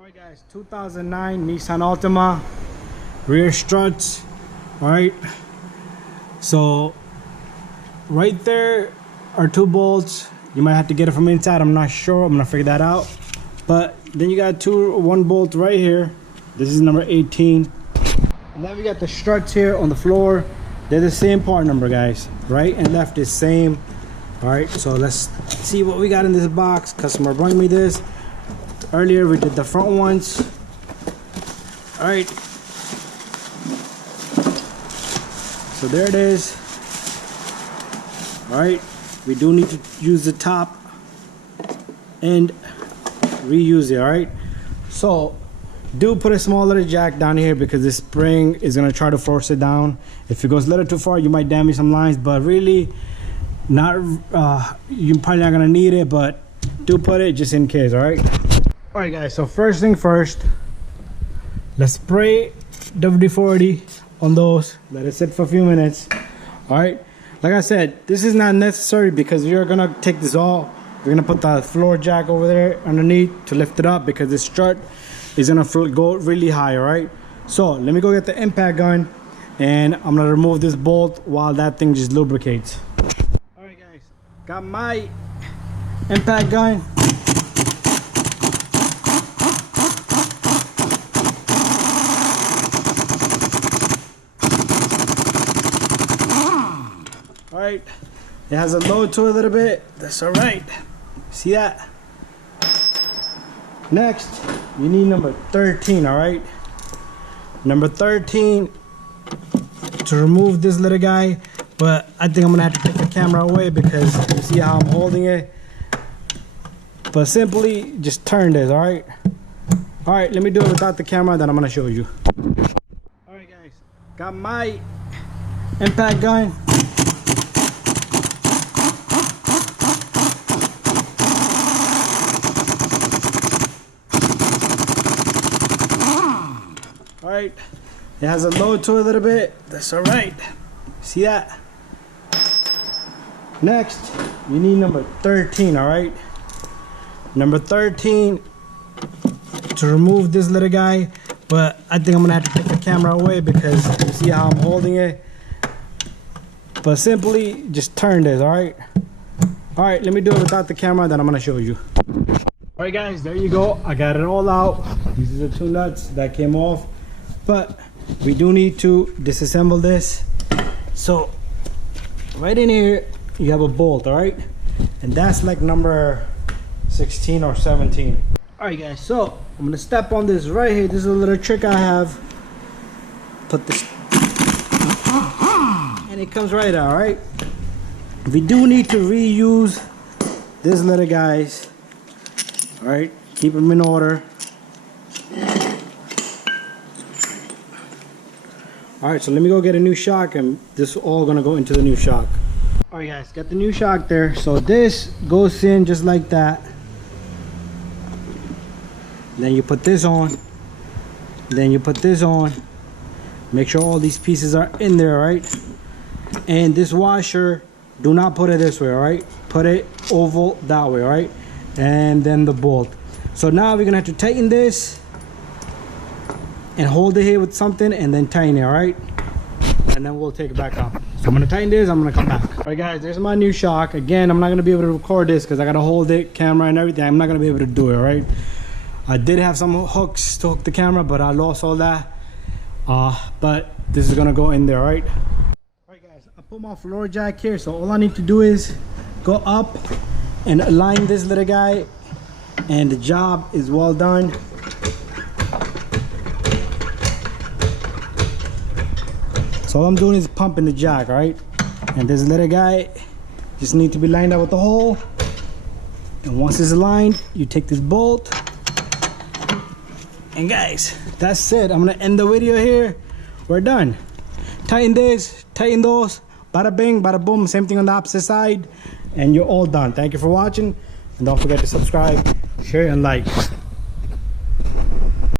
Alright guys, 2009 Nissan Altima, rear struts. Alright, so right there are two bolts. You might have to get it from inside, I'm not sure, I'm gonna figure that out. But then you got one bolt right here. This is number 18. And then we got the struts here on the floor. They're the same part number, guys. Right and left is same. Alright, so let's see what we got in this box. Customer brought me this. Earlier we did the front ones. Alright. So there it is. Alright. We do need to use the top and reuse it, alright? So do put a small little jack down here because this spring is gonna try to force it down. If it goes a little too far, you might damage some lines, but really not you're probably not gonna need it, but do put it just in case. Alright guys, so first thing first, let's spray WD-40 on those, let it sit for a few minutes. Alright, like I said, this is not necessary because you're gonna take this off. We're gonna put the floor jack over there underneath to lift it up because this strut is gonna go really high. Alright, so let me go get the impact gun and I'm gonna remove this bolt while that thing just lubricates. Alright guys, got my impact gun. Alright, it has a load to it a little bit. That's alright. See that? Next, you need number 13, alright? Number 13 to remove this little guy, but I think I'm gonna have to take the camera away because you see how I'm holding it. But simply just turn this, alright? Alright, let me do it without the camera, then I'm gonna show you. Alright guys, got my impact gun. Alright, it has a load to it a little bit. That's alright. See that? Next, you need number 13, alright? Number 13 to remove this little guy, but I think I'm gonna have to take the camera away because you see how I'm holding it. But simply just turn this, alright? Alright, let me do it without the camera, then I'm gonna show you. Alright guys, there you go. I got it all out. These are the two nuts that came off. But we do need to disassemble this. So right in here you have a bolt, all right, and that's like number 16 or 17. All right guys, so I'm gonna step on this right here. This is a little trick I have. Put this and it comes right out. All right, we do need to reuse this little guys. All right, keep them in order. Alright, so let me go get a new shock and this is all gonna go into the new shock. Alright guys, got the new shock there. So this goes in just like that. Then you put this on. Then you put this on. Make sure all these pieces are in there, right? And this washer, do not put it this way, alright? Put it oval that way, alright? And then the bolt. So now we're gonna have to tighten this and hold it here with something and then tighten it, all right? And then we'll take it back off. So I'm gonna tighten this, I'm gonna come back. All right guys, there's my new shock. Again, I'm not gonna be able to record this because I gotta hold it, camera and everything. I'm not gonna be able to do it, all right? I did have some hooks to hook the camera, but I lost all that. But this is gonna go in there, all right? All right guys, I put my floor jack here, so all I need to do is go up and align this little guy and the job is well done. So all I'm doing is pumping the jack, right? And this little guy just need to be lined up with the hole. And once it's aligned, you take this bolt. And guys, that's it. I'm gonna end the video here. We're done. Tighten this, tighten those. Bada bing, bada boom. Same thing on the opposite side. And you're all done. Thank you for watching. And don't forget to subscribe, share, and like.